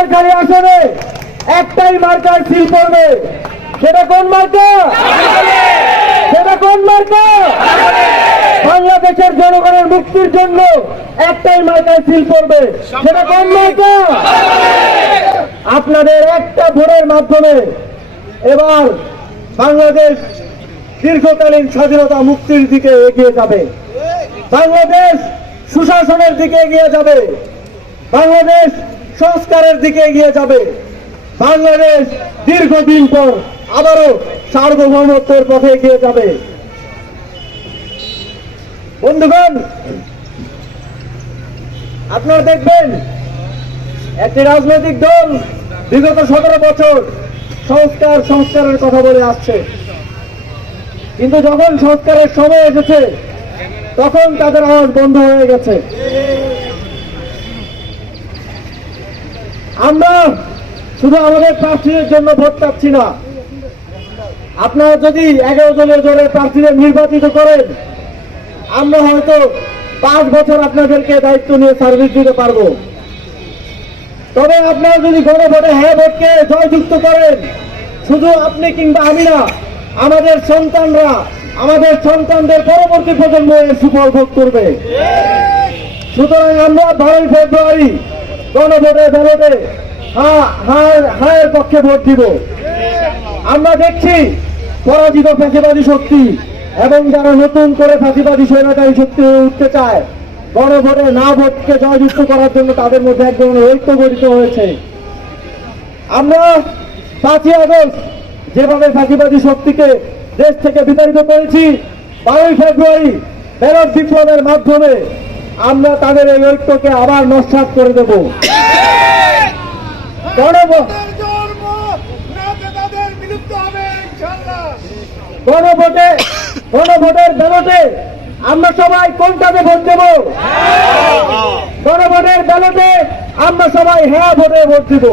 সরকারি আসনে একটাই মার্কার সিল পড়বে। সেটা কোন মার্কা? সেটা কোন মার্কা? বাংলাদেশের জনগণের মুক্তির জন্য একটাই মার্কায় সিল পড়বে। সেটা কোন মার্কা? আপনাদের একটা ভোটের মাধ্যমে এবার বাংলাদেশ দীর্ঘকালীন স্বাধীনতা মুক্তির দিকে এগিয়ে যাবে। বাংলাদেশ সুশাসনের দিকে এগিয়ে যাবে। বাংলাদেশ সংস্কারের দিকে এগিয়ে যাবে। বাংলাদেশ দীর্ঘদিন পর আবারও সার্বভৌমত্বের পথে এগিয়ে যাবে। বন্ধুগণ, আপনারা দেখবেন একটি রাজনৈতিক দল বিগত 17 বছর সংস্কারের কথা বলে আসছে, কিন্তু যখন সংস্কারের সময় এসেছে তখন তাদের আওয়াজ বন্ধ হয়ে গেছে। আমরা শুধু আমাদের প্রার্থীদের জন্য ভোট চাচ্ছি না। আপনারা যদি 11 দলের জোরে প্রার্থীদের নির্বাচিত করেন, আমরা হয়তো 5 বছর আপনাদেরকে দায়িত্ব নিয়ে সার্ভিস দিতে পারবো। তবে আপনারা যদি গণভোটে হ্যাঁ ভোটকে জয়যুক্ত করেন, শুধু আপনি কিংবা আমি না, আমাদের সন্তানরা, আমাদের সন্তানদের পরবর্তী প্রজন্ম এর সুফল ভোগ করবে। সুতরাং আমরা 12 ফেব্রুয়ারি গণভোটে ব্যালটে হায়ের পক্ষে ভোট দিব। আমরা দেখছি পরাজিত ফ্যাসিবাদী শক্তি এবং যারা নতুন করে ফ্যাসিবাদী স্বৈরাচারী শক্তি হয়ে উঠতে চায়, গণভোটে না ভোটকে জয়যুক্ত করার জন্য তাদের মধ্যে এক ধরনের ঐক্য গঠিত হয়েছে। আমরা 5ই আগস্ট যেভাবে ফ্যাসিবাদী শক্তিকে দেশ থেকে বিতাড়িত করেছি, 12 ফেব্রুয়ারি ব্যালট বিপ্লবের মাধ্যমে আমরা তাদের এই ঐক্যকে আবার নস্যাৎ করে দেব। গণভোটের ব্যালটে আমরা সবাই কোনটাতে ভোট দেব? গণভোটের ব্যালটে আমরা সবাই হ্যাঁ ভোটে ভোট দেব।